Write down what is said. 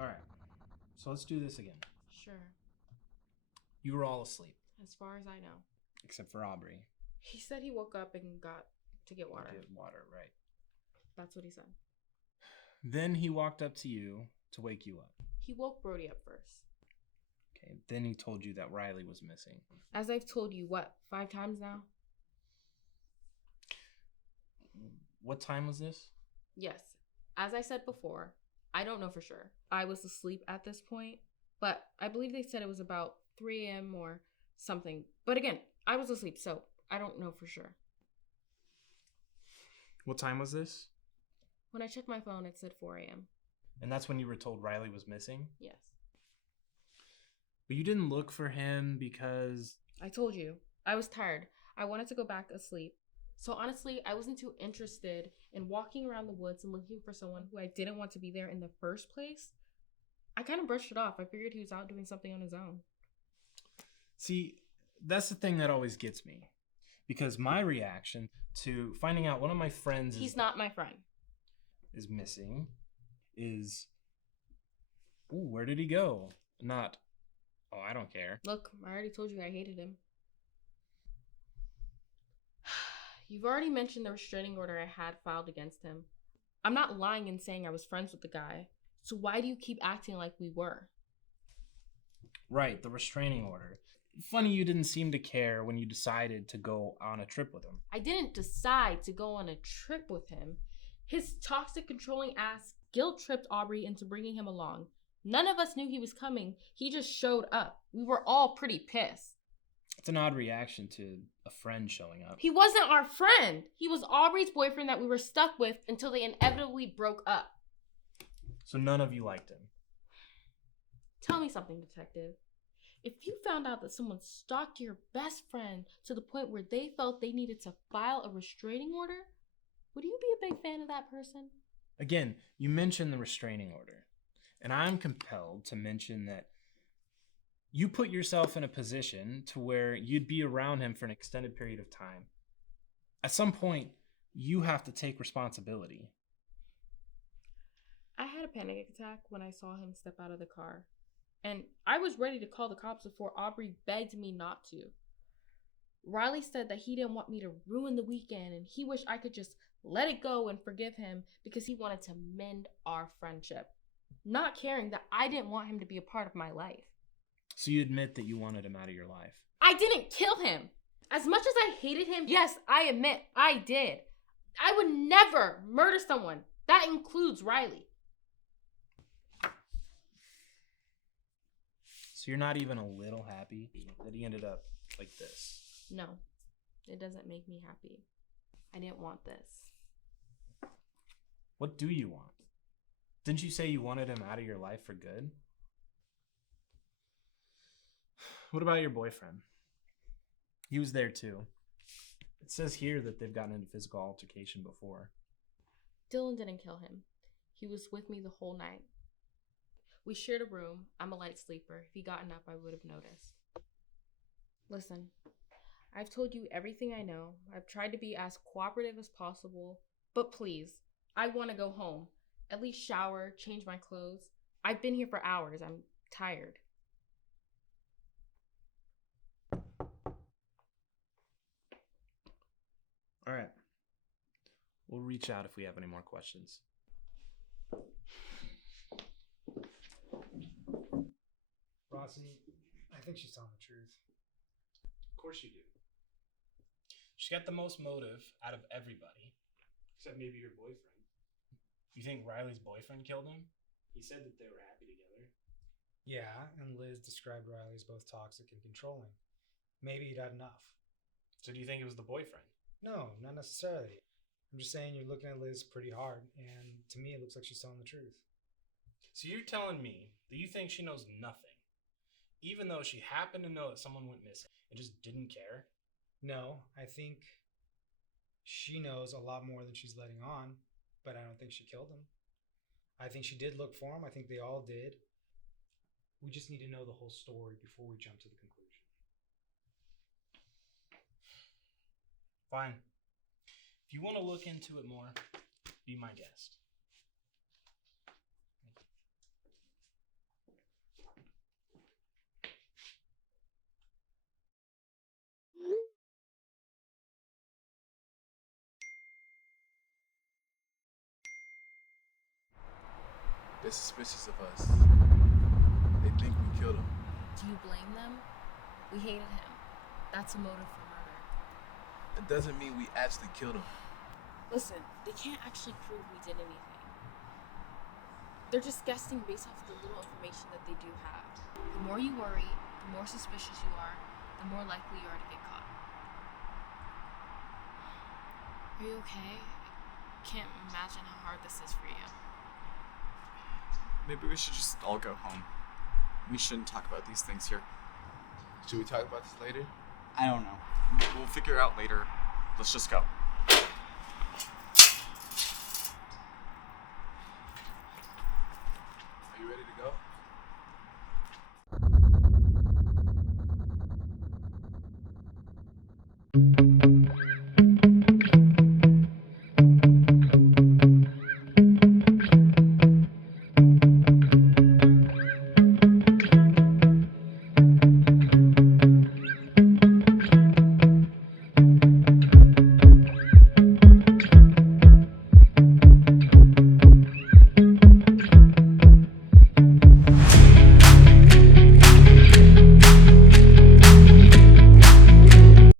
All right. So let's do this again. Sure. You were all asleep. As far as I know. Except for Aubrey. He said he woke up and got to get water. Get water, right. That's what he said. Then he walked up to you to wake you up. He woke Brody up first. Okay. Then he told you that Riley was missing. As I've told you, 5 times now? What time was this? Yes. As I said before, I don't know for sure. I was asleep at this point, but I believe they said it was about 3 a.m. or something. But again, I was asleep, so I don't know for sure. What time was this? When I checked my phone, it said 4 a.m. And that's when you were told Riley was missing? Yes. But you didn't look for him because... I told you. I was tired. I wanted to go back asleep. So honestly, I wasn't too interested in walking around the woods and looking for someone who I didn't want to be there in the first place. I kind of brushed it off. I figured he was out doing something on his own. See, that's the thing that always gets me. Because my reaction to finding out one of my friends He's not my friend. Is missing is, ooh, where did he go? Not, oh, I don't care. Look, I already told you I hated him. You've already mentioned the restraining order I had filed against him. I'm not lying in saying I was friends with the guy. So why do you keep acting like we were? Right, the restraining order. Funny you didn't seem to care when you decided to go on a trip with him. I didn't decide to go on a trip with him. His toxic, controlling ass guilt-tripped Aubrey into bringing him along. None of us knew he was coming. He just showed up. We were all pretty pissed. It's an odd reaction to a friend showing up. He wasn't our friend. He was Aubrey's boyfriend that we were stuck with until they inevitably broke up. So none of you liked him. Tell me something, detective. If you found out that someone stalked your best friend to the point where they felt they needed to file a restraining order, would you be a big fan of that person? Again, you mentioned the restraining order. And I'm compelled to mention that you put yourself in a position to where you'd be around him for an extended period of time. At some point, you have to take responsibility. I had a panic attack when I saw him step out of the car. And I was ready to call the cops before Aubrey begged me not to. Riley said that he didn't want me to ruin the weekend and he wished I could just let it go and forgive him because he wanted to mend our friendship, not caring that I didn't want him to be a part of my life. So you admit that you wanted him out of your life? I didn't kill him. As much as I hated him, yes, I admit I did. I would never murder someone. That includes Riley. So you're not even a little happy that he ended up like this? No, it doesn't make me happy. I didn't want this. What do you want? Didn't you say you wanted him out of your life for good? What about your boyfriend? He was there too. It says here that they've gotten into physical altercation before. Dylan didn't kill him. He was with me the whole night. We shared a room. I'm a light sleeper. If he'd gotten up, I would have noticed. Listen, I've told you everything I know. I've tried to be as cooperative as possible. But please, I want to go home. At least shower, change my clothes. I've been here for hours. I'm tired. All right. We'll reach out if we have any more questions. Rossi, I think she's telling the truth. Of course you do. She got the most motive out of everybody, except maybe your boyfriend. You think Riley's boyfriend killed him? He said that they were happy together. Yeah, and Liz described Riley as both toxic and controlling. Maybe he'd had enough. So do you think it was the boyfriend? No, not necessarily. I'm just saying you're looking at Liz pretty hard, and to me it looks like she's telling the truth. So you're telling me that you think she knows nothing, even though she happened to know that someone went missing and just didn't care? No, I think she knows a lot more than she's letting on, but I don't think she killed him. I think she did look for him. I think they all did. We just need to know the whole story before we jump to the conclusion. Fine. If you want to look into it more, be my guest. They're suspicious of us. They think we killed him. Do you blame them? We hated him. That's a motive for murder. It doesn't mean we actually killed him. Listen, they can't actually prove we did anything. They're just guessing based off the little information that they do have. The more you worry, the more suspicious you are, the more likely you are to get caught. Are you okay? I can't imagine how hard this is for you. Maybe we should just all go home. We shouldn't talk about these things here. Should we talk about this later? I don't know. We'll figure it out later. Let's just go.